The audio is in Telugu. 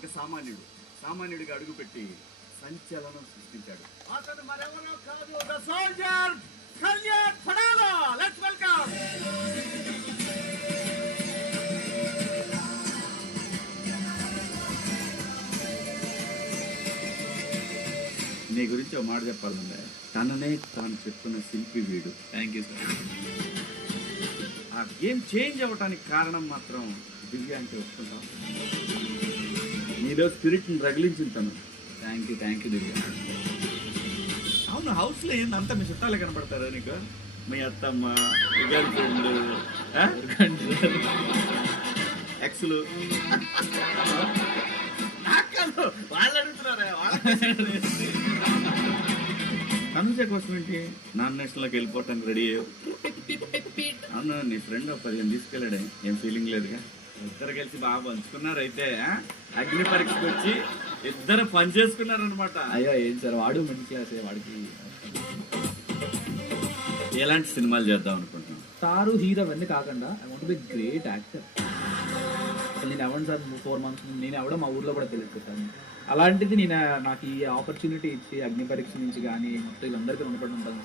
ఒక సామాన్యుడిగా అడుగుపెట్టి సంచలనం సృష్టించాడు. అతను మరెవరో కాదు, the soldier Kalyan Padala. Let's welcome. నీ గురించి ఒక మాట చెప్పాలంటే తననే తాను చెప్పుకున్న శిల్పి వీడు. Thank you sir. ఆ గేమ్ చేంజ్ అవ్వటానికి కారణం మాత్రం దివ్య అంటే వస్తుంటాం. నీలో స్పిరిట్ని రగిలించిన తను. థ్యాంక్ యూ దివ్య. అవును, హౌస్లో ఏందంతా మీ చుట్టాలే కనపడతారా నీకు? మీ అత్తమ్మ, మీ గర్ల్ ఫ్రెండ్, ఎక్స్లు. వాళ్ళు అడుగుతున్నారా? తనుజ కోసం ఏంటి నాన్ నేషనల్లోకి వెళ్ళిపోవటానికి రెడీ అయ్యావు? అవును, నీ ఫ్రెండ్ 15 తీసుకెళ్ళాడే, ఏం ఫీలింగ్ లేదుగా? ఇద్దరు కలిసి బాగా పంచుకున్నారు అయితే. అగ్ని పరీక్షకు వచ్చి ఇద్దరు పని చేసుకున్నారు అనమాట. అయ్యో ఏం సార్, వాడు మిడిల్ క్లాస్, వాడికి ఎలాంటి సినిమాలు చేద్దాం అనుకుంటున్నాను? స్టారు హీరో అవన్నీ కాకుండా I want be great actor. అసలు నేను అవ్వండి సార్, 4 months నేను ఎవడో మా ఊర్లో కూడా తెలియదు సార్. అలాంటిది నాకు ఈ ఆపర్చునిటీ ఇచ్చి అగ్ని పరీక్ష నుంచి కానీ మొత్తం వీళ్ళందరికీ రుణపడి ఉంటాను.